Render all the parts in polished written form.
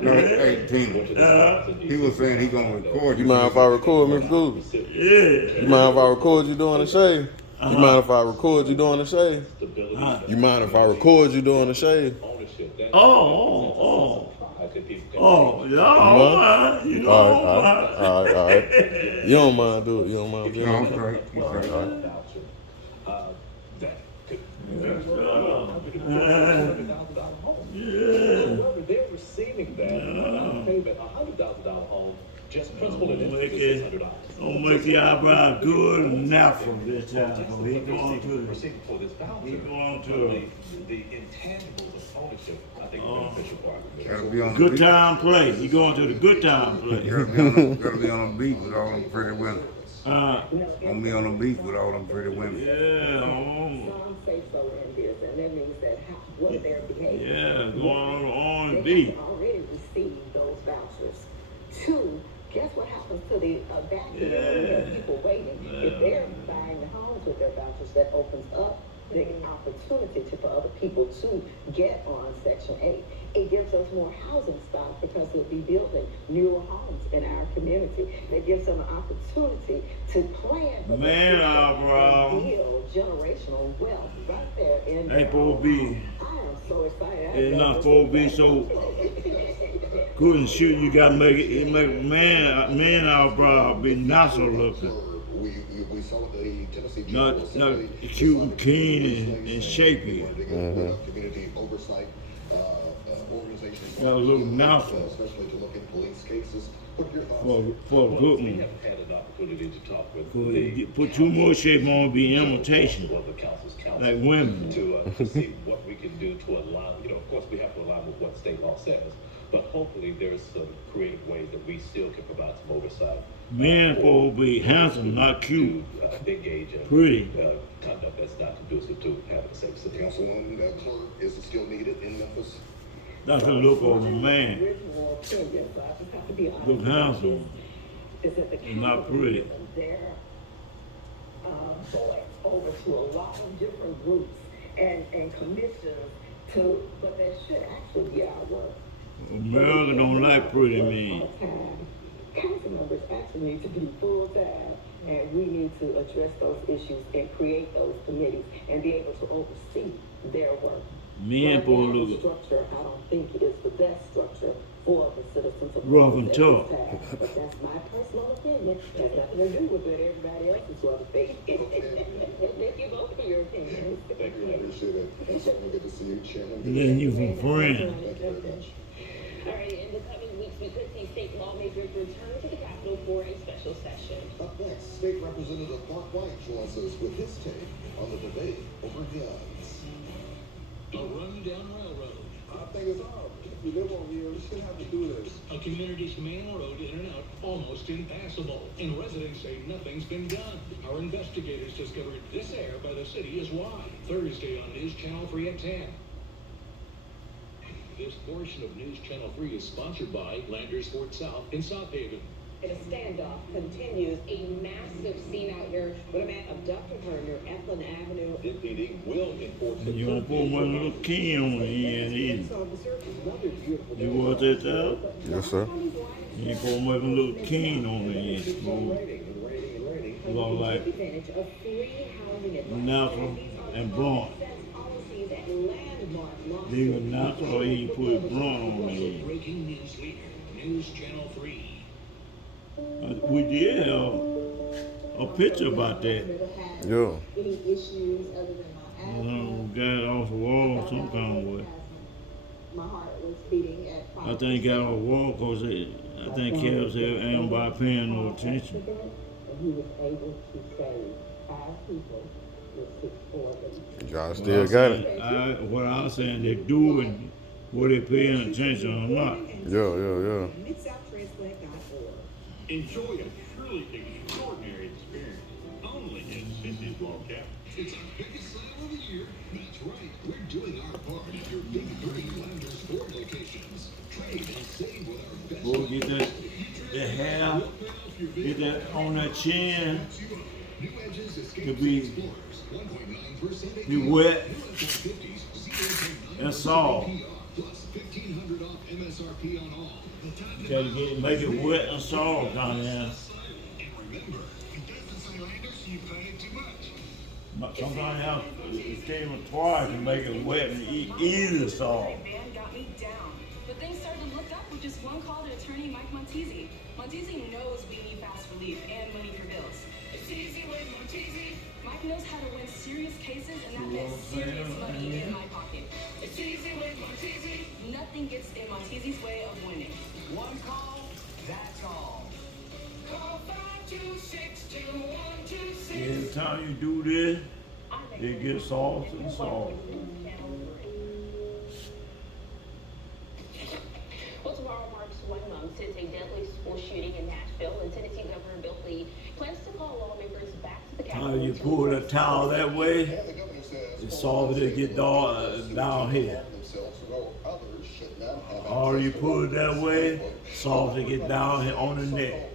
No, hey, Tina. He was saying he gonna record You mind if I record, Mr. Goolsby? Yeah. You mind if I record you doing the shave? You mind if I record you doing the shave? You mind if I record you doing the shave? Oh, You y'all mind? mind. You know All I right, don't all right, all right, all right. You don't mind, do it. You don't mind being No, on I'm there? straight. I'm All right, all right. straight. However, they're receiving that down payment, $100,000 home, just principal and interest is $600. Don't make the eyebrow good and natural this time. So he going to Receiving for this voucher, he going to the intangibles of ownership, I think, is the beneficial part. Gotta be on the good beach. time place. He going to the good time place. Gotta be on the beach with all them pretty women. Uh, On me on the beach with all them pretty women. yeah, Some say so in this, and that means that what their behavior. yeah, going on They deep. have already received those vouchers. Two, guess what happens to the vacuum when we have people waiting? If they're buying the homes with their vouchers, that opens up the opportunity for other people to get on Section 8. It gives us more housing stock because we'll be building newer homes in our community. It gives them an opportunity to plan for Man, and build generational wealth right there in Ain't supposed to be. I am so excited. It's not supposed to be so good and shoot. You gotta make it make a man eyebrow be natural looking. We saw the Tennessee Not cute and keen and shapy. community oversight organization. Got a little natural Especially to look in police cases. What are your thoughts? for a good We one. have had an opportunity to talk with Could the you put too much shape on, be imitation, of the council's council. like women. To see what we can do to align, of course, we have to align with what state law says, but hopefully there's some creative ways that we still can provide some oversight. Men supposed to be handsome, not cute, To engage in pretty. conduct that's not conducive to having a safe city. Councilwoman Clerk, is it still needed in Memphis? That's the look of a man. Original opinion, so I just have to be honest. Look handsome. Is that the And not pretty. council their voice over to a lot of different groups and commissions but that should actually be our work. America don't like pretty men. Part-time. Council members actually need to be full-time, and we need to address those issues and create those committees and be able to oversee their work. Men Right now, supposed to the look structure, I don't think is the best structure for the citizens of rough and Memphis tough. at this time. But that's my personal opinion. Has nothing to do with what everybody else is going to think. Thank you both for your opinions. Thank you, I appreciate it. And certainly good to see you, Chairman. Then you from friends. Thank you very much. All right, in the coming weeks, we could see state lawmakers return to the Capitol for a special session. Up next, State Representative Mark White joins us with his take on the debate over guns. A rundown railroad. I think it's hard. If you live over here, you shouldn't have to do this. A community's main road in and out almost impassable. And residents say nothing's been done. Our investigators discovered this air by the city is why. Thursday on News Channel 3 at 10. This portion of News Channel 3 is sponsored by Landers Fort South in South Haven. A standoff continues. A massive scene out here with a man abducted her near Eflin Avenue. MPD will enforce the You don't put one little key on the end either. You want that out? Yes, sir. You ain't supposed to make a little keen on the end. Look like Advantage of free housing advice. natural and blunt. Policies that landmark law. Leave it natural or you put blunt on the end. Breaking news leader, News Channel 3. We did have a picture about that. Yeah. Any issues other than my Got it off the wall some kind of way. My heart was beating at I think got off the wall because I think Kev said everybody paying no attention. And he was able to save 5 people with 6 organs. Y'all still got it. What I was saying, they doing whether they paying attention or not. Yeah. MidSouthTransplant.org. Enjoy a truly extraordinary experience. Only at Sissy's Wall Cap. It's our biggest sale of the year. That's right. We're doing our part at your big 3 Landers Ford locations. Trade and save with our best. Boy, get that hair, get that on that chin New edges, to Escape be Explorers, 1.9% wet. APR, That's all. plus $1,500 off MSRP on all. Gotta make it wet and soft down there. And remember, if doesn't say Landers, you paid it too much. But sometimes you have to steam it twice to make it wet and easy soft. Man got me down. But things started to look up with just one call to attorney Mike Montesi. Montesi knows we need fast relief and money for bills. It's easy with Montesi. Mike knows how to win serious cases, and that meant serious money in my pocket. It's easy with Montesi. Nothing gets in Montesi's way of winning. One call, that's all. Call 5262126. Every time you do this, it gets soft and soft. Well, tomorrow marks 1 month since a deadly school shooting in Nashville, and Tennessee Governor Bill Lee plans to call lawmakers back to the How Capitol. you pull the towel that way, it's soft to get down here. Or you pull it that way, soft to get down here on the neck.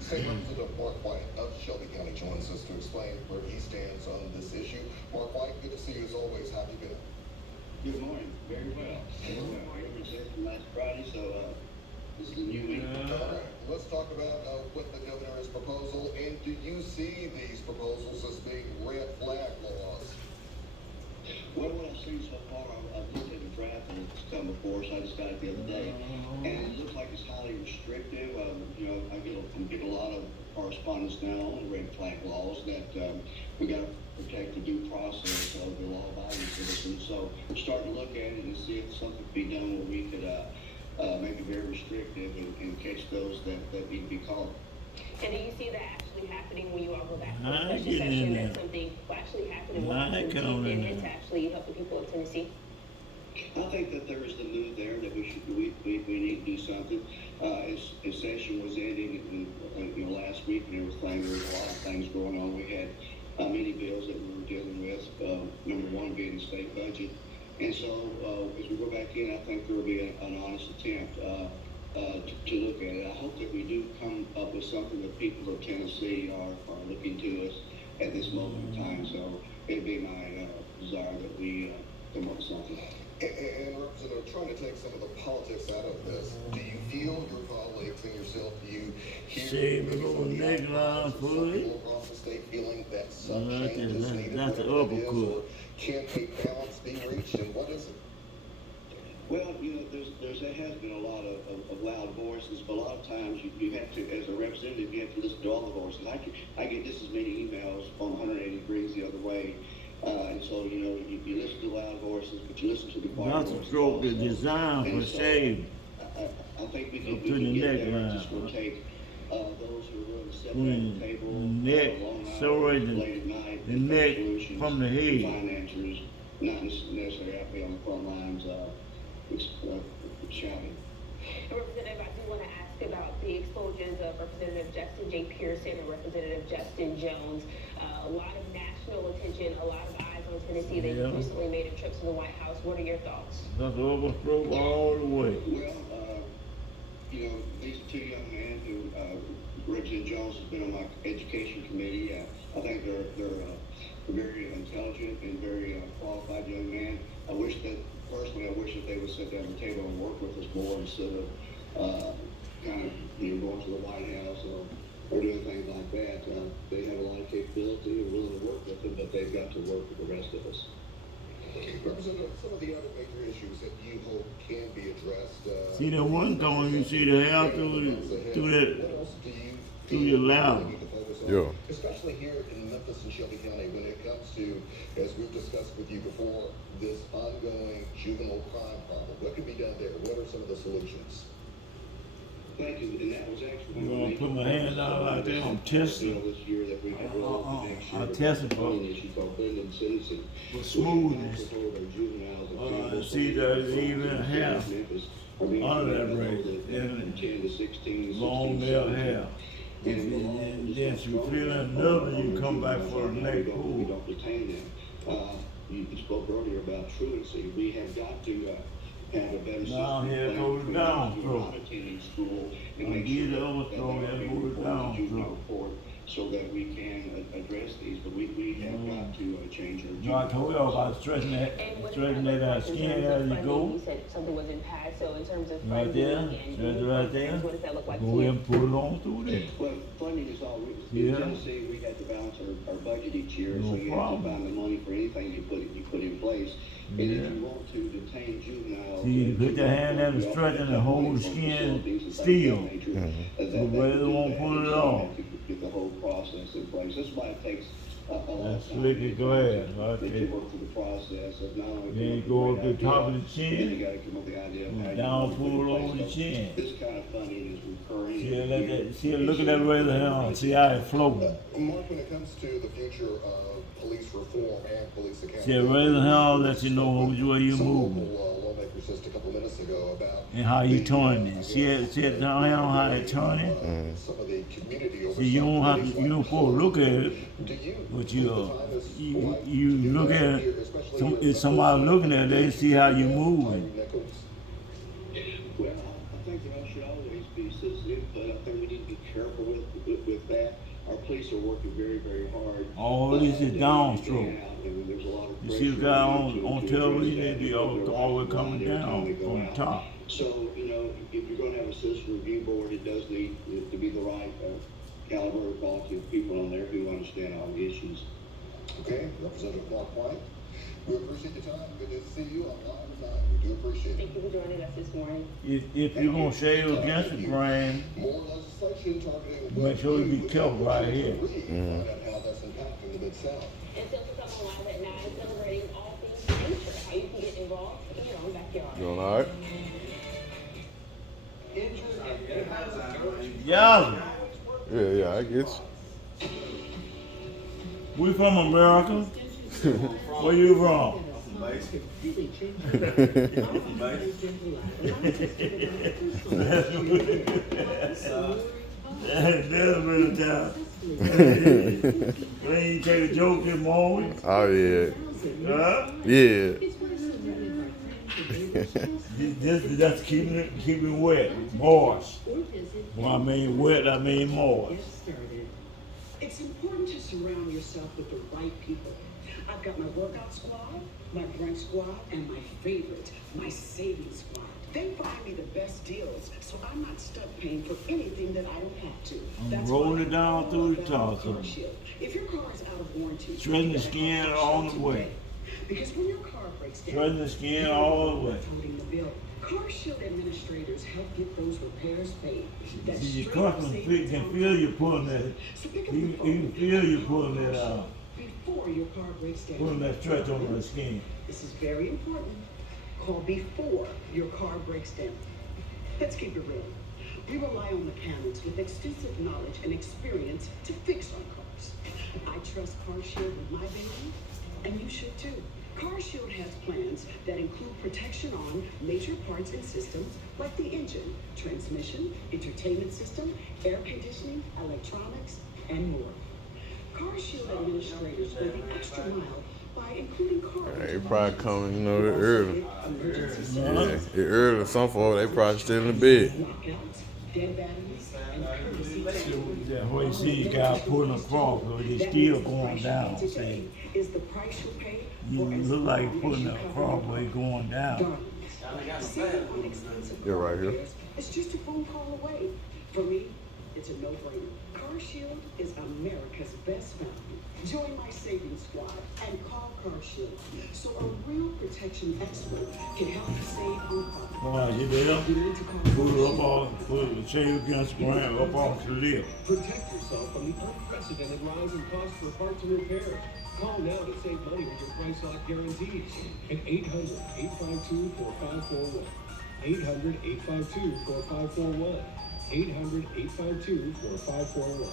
State Representative Mark White of Shelby County joins us to explain where he stands on this issue. Mark White, good to see you as always. How you been? Good morning. Very well. Very well. I was there from last Friday, so this is a new week. All right. Let's talk about what the governor's proposal, and do you see these proposals as being red flag laws? Well, what I've seen so far, I've looked at the draft and it's come before us. I just got it the other day, and it looks like it's highly restrictive. You know, I get a lot of correspondence now on the red flag laws that we got to protect the due process of the law-abiding citizens. So we're starting to look at it and see if something could be done where we could make it very restrictive and catch those that need to be caught. And do you see that actually happening when you all go back to I the special get in session? there. That something will actually happen in I Washington, come in and there. to actually help the people of Tennessee? I think that there is the mood there that we need to do something. As session was ending last week and everything, there was a lot of things going on. We had many bills that we were dealing with. Number one being the state budget, and so as we go back in, I think there will be an honest attempt to look at it. I hope that we do come up with something that people of Tennessee are looking to us at this moment in time. So it'd be my desire that we come up with something. And Representative, trying to take some of the politics out of this, do you feel your colleagues and yourself, do you hear Save a little neckline for it. people across the state feeling that some That's change is needed? the whatever it is, uppercut. or can a balance be reached, and what is it? Well, you know, there has been a lot of loud voices, but a lot of times you have to, as a representative, you have to listen to all the voices. I get just as many emails on 180 degrees the other way. And so, you know, you listen to loud voices, but you listen to the quiet Not to voices stroke the also. design And for so, shave. I think we Up can to the get neck there. It line. just will take those who are willing to separate the table, Neck, long hours, separate late at night, the and neck solutions, from the head. find answers, not necessarily out there on the front lines shouting. Representative, I do want to ask about the explosions of Representative Justin J. Pearson and Representative Justin Jones. A lot of national attention, a lot of eyes on Tennessee. They Yeah. recently made a trip to the White House. What are your thoughts? That's overstroke all the way. Well, you know, these two young men who, Representative Jones has been on my education committee. I think they're very intelligent and very qualified young men. I wish that they would sit down at the table and work with us more instead of kind of, you know, going to the White House or doing things like that. They have a lot of capability and willing to work with them, but they've got to work with the rest of us. Representative, some of the other major issues that you hope can be addressed. See that one going, you see the hair through that, What else do you through your feel lap. we need to focus on? Yeah. Especially here in Memphis and Shelby County, when it comes to, as we've discussed with you before, this ongoing juvenile crime problem. What could be done there? What are some of the solutions? Thank you, and that was actually You gonna put my hand out like that, I'm testing. This year that we have rolled out the next year. I tested for an issue called blended sentencing. for smoothness. See that even hair under that braid, and 10 to 16, long nail hair. And then if you feel another, you come back for the next We pull. don't retain them. You spoke earlier about truancy. We have got to have a better system. Now here in goes place down when through. you're not attending school and I'll make give sure the overthrow, that that they are goes being down reported to juvenile through. court so that we can address these. But we have got to change our. No, I told y'all about stretching that skin as you go. You said something wasn't passed, so in terms of Right funding there, and stretch it right there. what does that look like? Go ahead and pull it on through there. Well, funding is all. Yeah. In Tennessee, we have to balance our budget each year, No so you problem. have to find the money for anything you put in place. And Yeah. if you want to detain juveniles, See, you put your hand there and stretch and hold the skin still. So whether won't pull it off. Get the whole process in place. That's why it takes a long That's time. slick as glass, That right? you work through the process of not only. Then you go up to the top of the Then chin, you gotta come up with the idea of how you down, want to pull put it in over the place. chin. This kind of funding is recurring. See, look at that razor hair, see how it floating. Mark, when it comes to the future of police reform and police See, accountability. that razor hair let you know which way you Some moving local lawmakers just a couple minutes ago about and how you turning. See it down here how it turning? some of the community See, you don't have to, you don't supposed to look at it, but you look at it, if somebody looking at it, they see how you moving. Well, I think that I should always be sensitive, but I think we need to be careful with that. Our police are working very, very hard. All this is downstroke. And there's a lot of You see the guy on television, they be always coming down from the top. So, you know, if you're gonna have a citizen review board, it does need to be the right caliber of quality of people on there who understand all the issues. Okay, Representative Mark White, we appreciate your time. Good to see you on Live Tonight. We do appreciate it. Thank you for joining us this morning. If you're gonna shave against the grain, More legislation targeting. make sure you be careful right here. Find out how that's impacting the Mid-South. And so for someone live at 9, celebrating all things nature, how you can get involved in your own backyard. Doing all right? Yeah, Yeah, I get you. we from America. Where you from? That's really time. When you take a joke this morning, Oh, yeah. huh? Yeah. That's keeping it wet, moist. When I mean wet, I mean moist. It's important to surround yourself with the right people. I've got my workout squad, my brunch squad, and my favorite, my savings squad. They find me the best deals, so I'm not stuck paying for anything that I don't have to. I'm rolling it down through the top. Car Shield. If your car is out of warranty, Shredding the skin all the way. because when your car breaks down, Shredding the skin all the way. footing the bill. Car Shield administrators help get those repairs paid. That's See, your straight up customer savings can on feel you pulling that. So pick up He the phone. can feel you pulling that before your car breaks down. pulling that stretch over the skin. This is very important. Call before your car breaks down. Let's keep it real. We rely on mechanics with extensive knowledge and experience to fix our cars. I trust Car Shield with my baby, and you should too. Car Shield has plans that include protection on major parts and systems like the engine, transmission, entertainment system, air conditioning, electronics, and more. Car Shield administrators go the extra mile by including car They probably coming, you know, early. Yeah, it early. Some folks, they probably still in the bed. knockouts, dead batteries, and courtesy That way you see you guys pulling across, but they still going down. See, is the price you pay you for as look like long you're as pulling you it cover across, your but it's going down. darlings. Saving on expensive Yeah, right here. repairs is just a phone call away. For me, it's a no-brainer. Car Shield is America's best value. Join my savings squad and call Car Shield so a real protection expert can help you save on car. All right, you there? You need to call Put it Car up on, put the chain against the ground, up off the lip. Protect yourself from the unprecedented rise in cost for parts and repairs. Call now to save money with your price lock guarantees at 800-852-4541. 800-852-4541. 800-852-4541.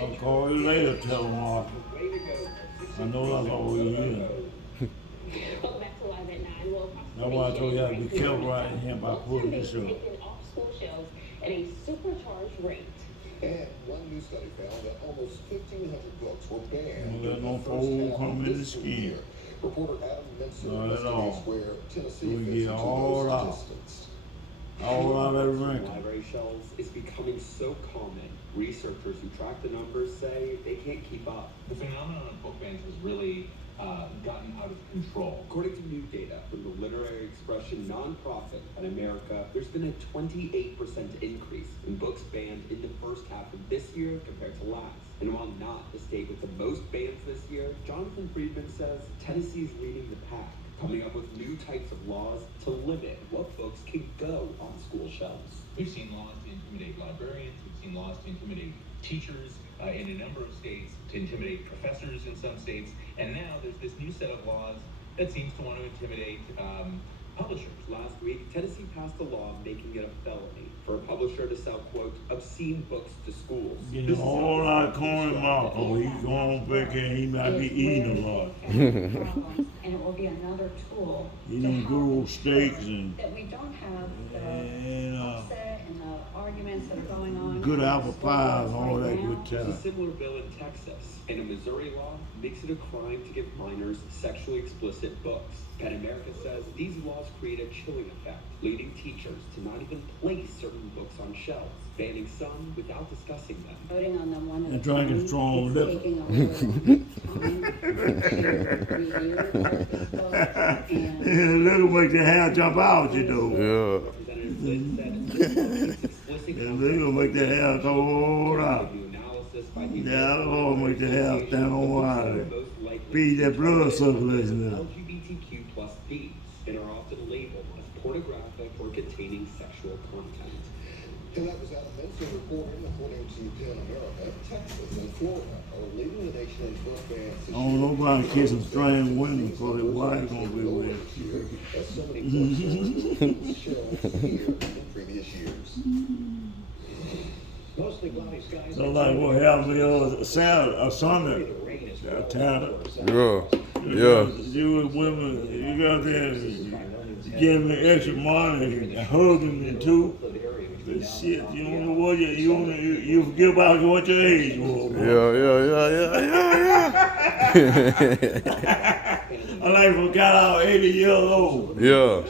I'll call you later, tell them off. I know that's all we hear. Welcome back to Live at 9. Well, That's why I told you I to be careful right here by pulling this up. taken off school shelves at a supercharged rate. And one new study found that almost 1,500 books were banned. Don't let no in the first fold half come of in the this skin. year. Reporter Adam Mincer Not at all. investigates where Tennessee We fits get into all those out. statistics. All out of rank. Library shelves is becoming so common. Researchers who track the numbers say they can't keep up. The phenomenon of book bans has really gotten out of control. According to new data from the literary expression nonprofit in America, there's been a 28% increase in books banned in the first half of this year compared to last. And while not the state with the most bans this year, Jonathan Friedman says Tennessee's leading the pack, coming up with new types of laws to limit what books can go on school shelves. We've seen laws to intimidate librarians, we've seen laws to intimidate teachers in a number of states, to intimidate professors in some states, and now there's this new set of laws that seems to want to intimidate publishers. Last week, Tennessee passed a law making it a felony for a publisher to sell, quote, obscene books to schools. Getting a whole lot of corn and Marco. He's going on vacation. He might be eating a lot. And it will be another tool. Eating good old steaks and that we don't have the upset and the arguments that are going on. good apple pies and all that good There's a stuff. similar bill in Texas, and a Missouri law makes it a crime to give minors sexually explicit books. Pen America says these laws create a chilling effect, leading teachers to not even place certain books on shelves, banning some without discussing them. Voting on them one at a And drinking time, strong it's liquor. taking a little time to review those books and Little make the hair jump out, you know. Yeah. Representative Flynn said And little make the hair go out. Yeah, I'll make the hair stand on water. Feed that blood circulation up. LGBTQ plus themes and are often labeled as pornographic or containing sexual content. And that was out of Mensa reporting, according to Pen America, Texas and Florida are leading the nation in book bans. I don't know nobody kissing strange women because their wife gonna be with it. As so many books on shelves here in previous years. Mostly cloudy skies. So like what happened to Sunday, Tanner. Yeah. You with women, you got there, give me extra money, hugging me too. But shit, you don't know what you forget about what your age was. Yeah. I like forgot I was 80 years old. Yeah.